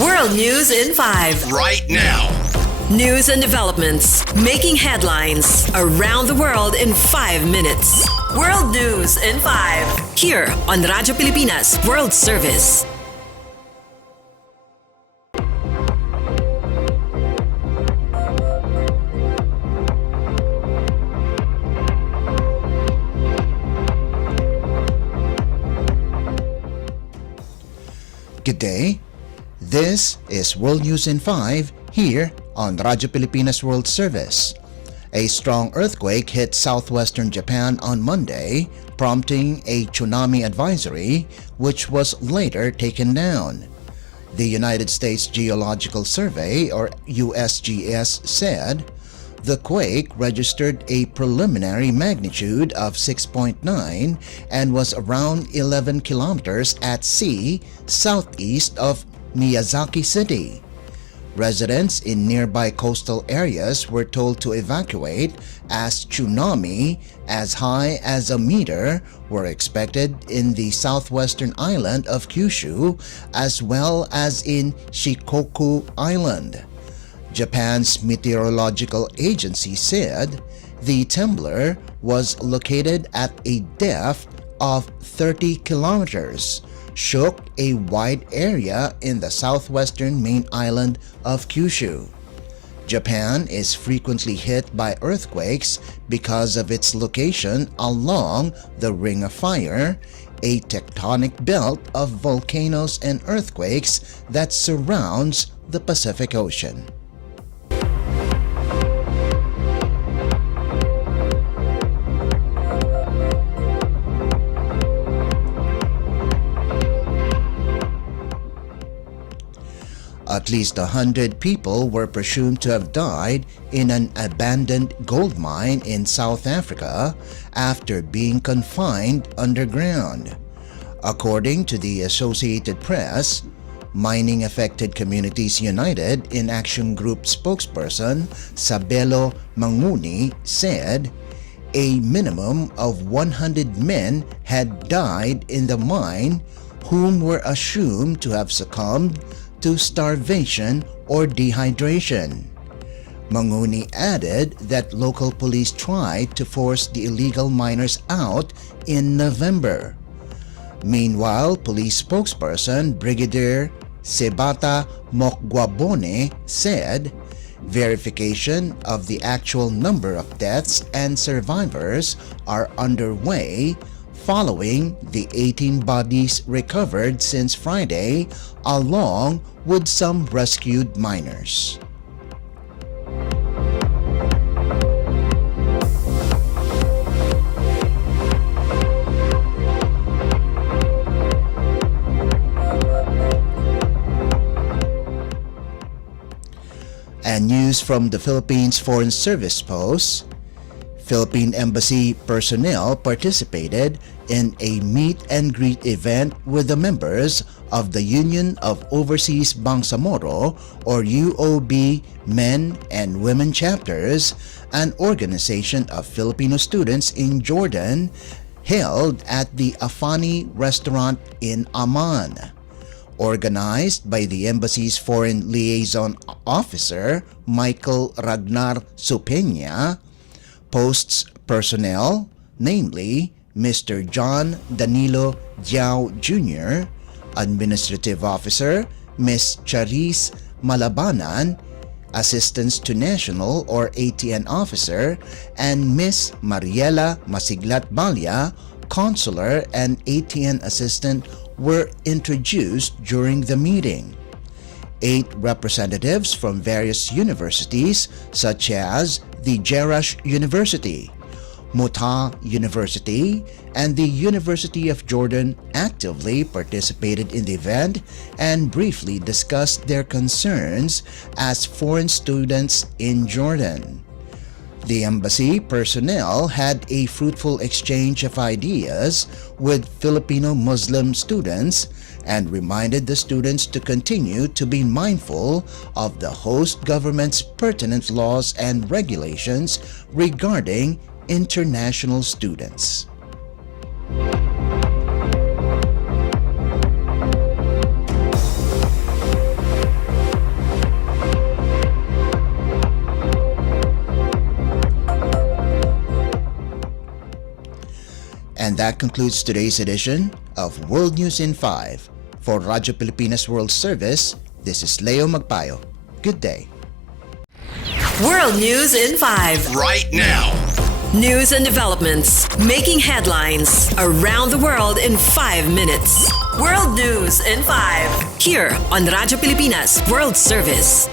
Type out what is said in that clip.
World News in 5. Right now. News and developments making headlines around the world in 5 minutes. World News in 5. Here on Radyo Pilipinas World Service. Good day. This is World News in 5 here on Radyo Pilipinas World Service. A strong earthquake hit southwestern Japan on Monday, prompting a tsunami advisory, which was later taken down. The United States Geological Survey, or USGS, said the quake registered a preliminary magnitude of 6.9 and was around 11 kilometers at sea southeast of Miyazaki City. Residents in nearby coastal areas were told to evacuate as tsunami as high as a meter were expected in the southwestern island of Kyushu as well as in Shikoku Island. Japan's meteorological agency said the trembler was located at a depth of 30 kilometers, shook a wide area in the southwestern main island of Kyushu. Japan is frequently hit by earthquakes because of its location along the Ring of Fire, a tectonic belt of volcanoes and earthquakes that surrounds the Pacific Ocean. At least 100 people were presumed to have died in an abandoned gold mine in South Africa after being confined underground. According to the Associated Press, Mining Affected Communities United in Action Group spokesperson Sabelo Manguni said a minimum of 100 men had died in the mine whom were assumed to have succumbed to starvation or dehydration. Manguni added that local police tried to force the illegal miners out in November. Meanwhile, police spokesperson Brigadier Sebata Mokgwabone said verification of the actual number of deaths and survivors are underway following the 18 bodies recovered since Friday, along with some rescued miners. And news from the Philippines Foreign Service Post, Philippine Embassy personnel participated in a meet and greet event with the members of the Union of Overseas Bangsamoro or UOB Men and Women Chapters, an organization of Filipino students in Jordan, held at the Afani restaurant in Amman. Organized by the embassy's foreign liaison officer Michael Ragnar Supenya, Post's personnel, namely Mr. John Danilo Jiao Jr., Administrative Officer Ms. Charis Malabanan, Assistance to National or ATN Officer, and Ms. Mariela Masiglat Balya, Consular and ATN Assistant, were introduced during the meeting. 8 representatives from various universities such as the Jerash University, Mutah University, and the University of Jordan actively participated in the event and briefly discussed their concerns as foreign students in Jordan. The embassy personnel had a fruitful exchange of ideas with Filipino Muslim students and reminded the students to continue to be mindful of the host government's pertinent laws and regulations regarding international students. And that concludes today's edition of World News in 5. For Radyo Pilipinas World Service, this is Leo Magpayo. Good day. World News in 5. Right now. News and developments making headlines around the world in 5 minutes. World News in 5. Here on Radyo Pilipinas World Service.